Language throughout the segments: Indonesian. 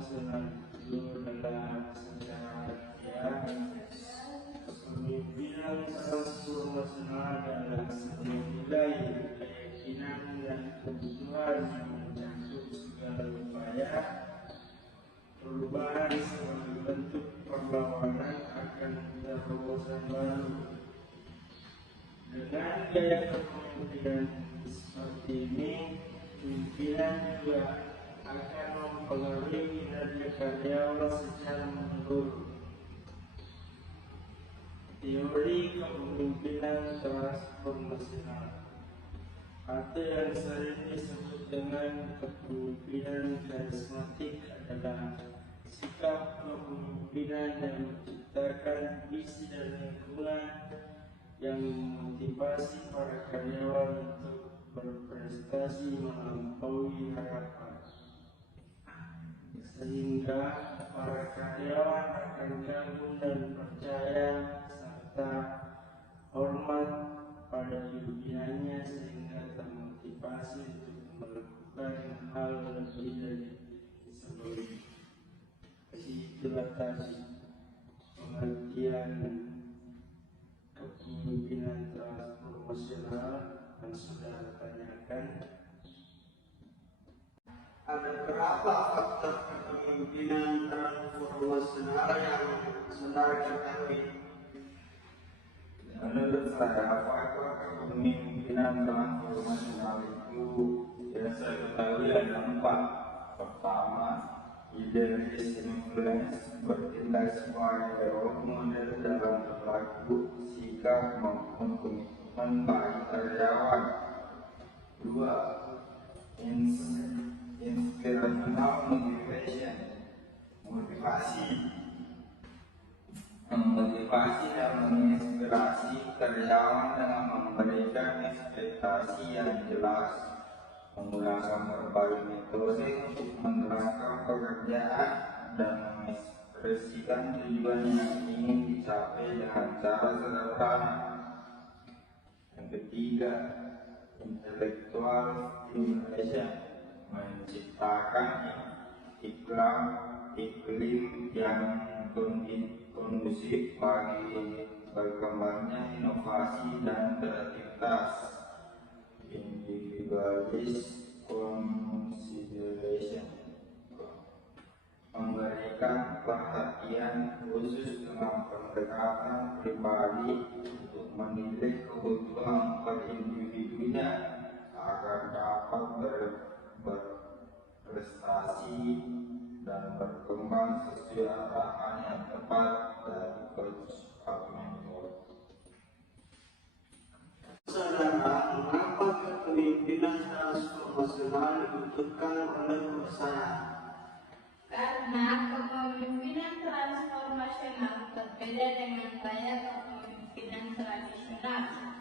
transformasional itu adalah secara kepemimpinan transformasional adalah sebuah nilai keyakinan dan kebutuhan yang mencakup segala upaya perubahan sebagai bentuk perlawanan akan terobosan baru. Dengan gaya kepemimpinan seperti ini, pimpinan juga akan mempengaruhi kinerja karyawan secara menyeluruh. Teori kepemimpinan transformasional atau yang sering disebut dengan kepemimpinan karismatik adalah sikap kepemimpinan yang menciptakan visi dan lingkungan yang memotivasi para karyawan untuk berprestasi melampaui harapan, sehingga para karyawan akan kagum dan percaya serta hormat pada pimpinannya, sehingga termotivasi untuk melakukan hal lebih dari sebelumnya. Itulah tadi pengertian kepemimpinan transformasional yang sudah tanyakan. Ada berapa faktor kepemimpinan transformasional yang saudara ketahui? Menurut saya, faktor kepemimpinan transformasional itu yang saya ketahui ada 4. Pertama, idealis influence, bertindak sebagai role model dalam perilaku, sikap maupun komitmen bagi karyawan. 2. Inspirational motivation, memotivasi dan menginspirasi karyawan dengan memberikan ekspektasi yang jelas, menggunakan berbagai metode untuk menerangkan pekerjaan dan mengekspresikan tujuan yang ingin dicapai dengan cara sederhana. Yang ketiga, intellectual stimulation, menciptakan iklim yang kondusif bagi berkembangnya inovasi dan kreativitas. Individualist consideration, memberikan perhatian khusus dengan pendekatan pribadi untuk menilai kebutuhan per individunya agar dapat berprestasi dan berkembang sesuai arahan yang tepat dari coach atau mentor. Saudara, mengapa kepemimpinan transformasional dibutuhkan oleh perusahaan? Karena kepemimpinan transformasional berbeda dengan gaya kepemimpinan tradisional.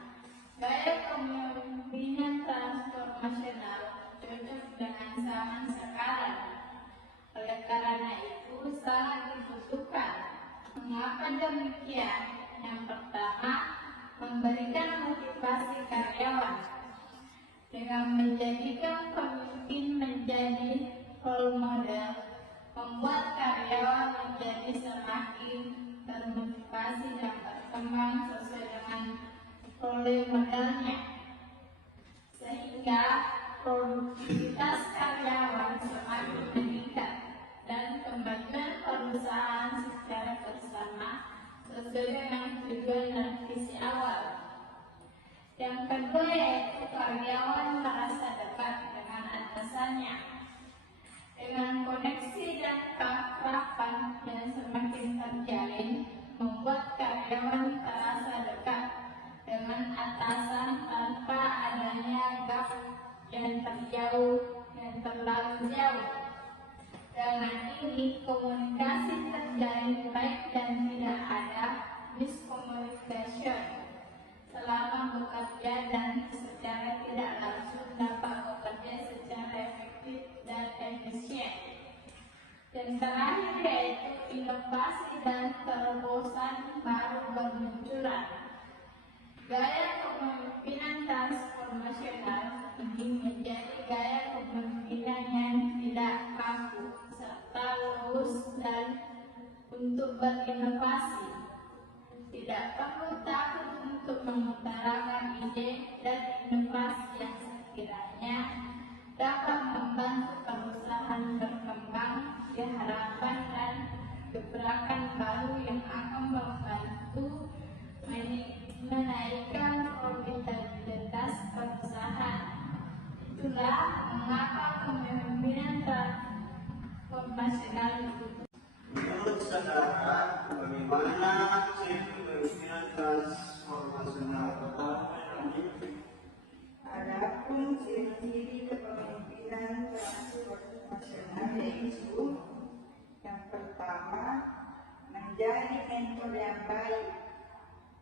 Gaya kepemimpinan transformasional cocok dengan zaman sekarang. Oleh karena itu sangat dibutuhkan. Mengapa demikian? Yang pertama, memberikan motivasi karyawan dengan menjadikan pemimpin menjadi role model, membuat karyawan menjadi semakin termotivasi dan berkembang sesuai dengan role modelnya, sehingga produktivitas karyawan semakin meningkat dan kemajuan perusahaan secara bersama sesuai dengan tujuan dan visi awal. Yang kedua yaitu karyawan merasa dekat dengan atasannya. Dengan koneksi dan keakraban yang semakin terjalin, membuat karyawan terasa dekat dengan atasan tanpa adanya gap yang terlalu jauh. Dengan ini komunikasi terjalin baik dan tidak ada miscommunication selama bekerja, dan secara tidak langsung dapat bekerja secara efektif dan efisien. Dan terakhir yaitu inovasi dan terobosan baru bermunculan. Gaya kepemimpinan transformasional ini menjadi gaya kepemimpinan yang tidak kaku serta untuk berinovasi. Tidak perlu takut untuk mengutarakan ide dan inovasi yang sekiranya dapat membantu perusahaan berkembang, harapan dan gebrakan baru yang akan membantu menaikkan profitabilitas perusahaan. Itulah mengapa kepemimpinan transformasional dibutuhkan. Menurut saudara, bagaimana ciri kepemimpinan transformasional? Adapun ciri-ciri kepemimpinan transformasional yaitu yang pertama, menjadi mentor yang baik.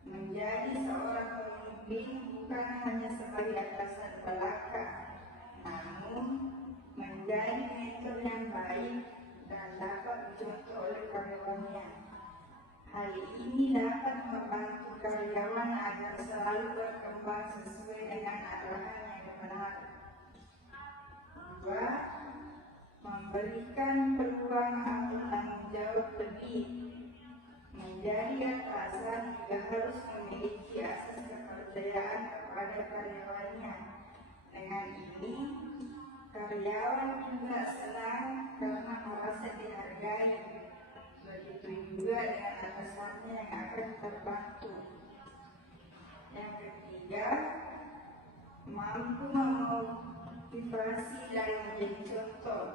Menjadi seorang pemimpin bukan hanya sebagai atasan belaka, namun menjadi mentor yang baik dan dapat dicontoh oleh karyawannya. Hal ini dapat membantu karyawan agar selalu berkembang sesuai dengan arahan yang benar. 2. Memberikan peluang atau tanggung jawab lebih. Menjadi atasan juga harus memiliki asas kepercayaan kepada karyawannya. Dengan ini, karyawan juga senang karena merasa dihargai. Begitu juga dengan atasannya yang akan terbantu. Yang ketiga, mampu memotivasi dan menjadi contoh.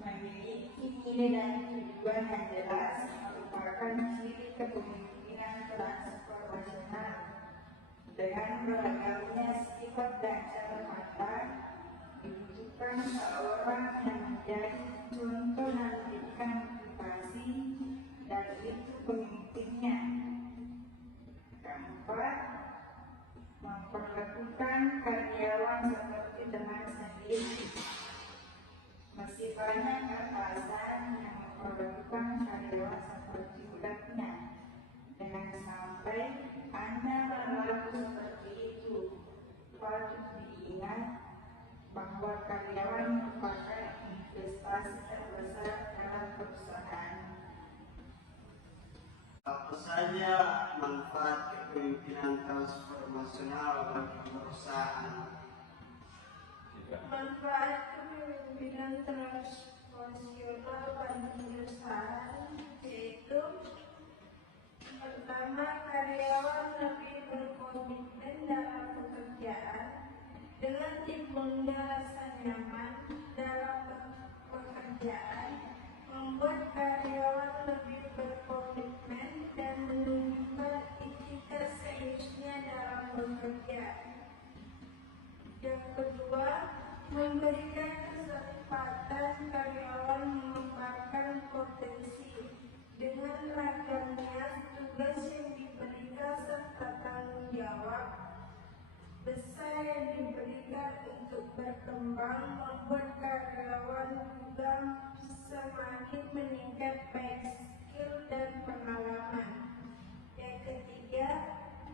Memiliki nilai dan tujuan yang jelas merupakan ciri kepemimpinan transformasional. Dengan beragamnya sifat dan cara pandang, dibutuhkan seorang yang menjadi contoh dan memberikan motivasi dan itu pemimpinnya. Keempat, memperlakukan karyawan seperti teman sendiri. Masih banyak atasan yang memperlakukan karyawan seperti budaknya. Jangan sampai Anda berlaku seperti itu. Patut diingat bahwa karyawan merupakan investasi terbesar dalam perusahaan. Apa saja manfaat kepemimpinan transformasional bagi perusahaan? Manfaat kepemimpinan transformasional bagi perusahaan yaitu pertama, karyawan lebih berkomitmen dalam pekerjaan dengan timbulnya rasa nyaman dalam pekerjaan, membuat karyawan lebih berkomitmen dan menunjukkan etikat seriusnya dalam bekerja. Yang kedua, memberikan kesempatan karyawan mengembangkan potensi dengan ragamnya tugas yang diberikan serta tanggung jawab besar yang diberikan untuk berkembang, membuat karyawan juga semakin meningkat baik skill dan pengalaman. Yang ketiga,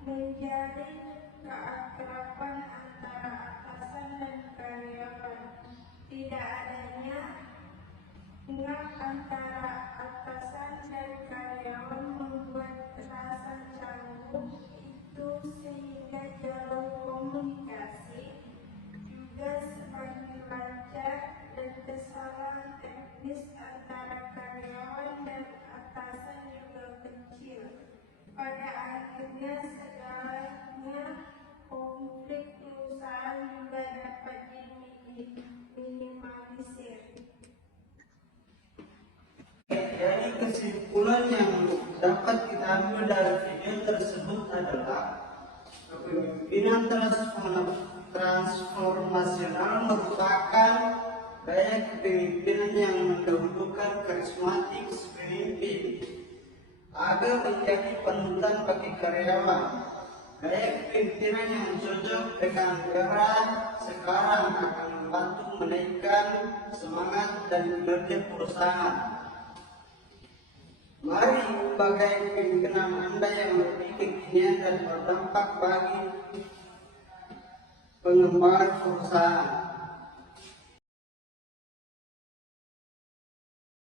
menjalin keakraban antara atasan dan karyawan. Tidak adanya ngak antara atasan dan karyawan membuat rasa canggung itu, sehingga jalur komunikasi juga semakin lancar dan kesalahan teknis antara karyawan dan atasan juga kecil. Pada akhirnya segalanya konflik perusahaan juga dapat diminimalisir. Jadi kesimpulan yang dapat kita ambil dari video tersebut adalah kepemimpinan transformasional merupakan gaya kepemimpinan yang mendahulukan karismatik pemimpin agar menjadi panutan bagi karyawan. Gaya kepemimpinan yang cocok dengan era sekarang akan membantu menaikkan semangat dan kinerja perusahaan. Mari ubah gaya kepemimpinan Anda yang lebih kekinian dan berdampak bagi pengembangan perusahaan.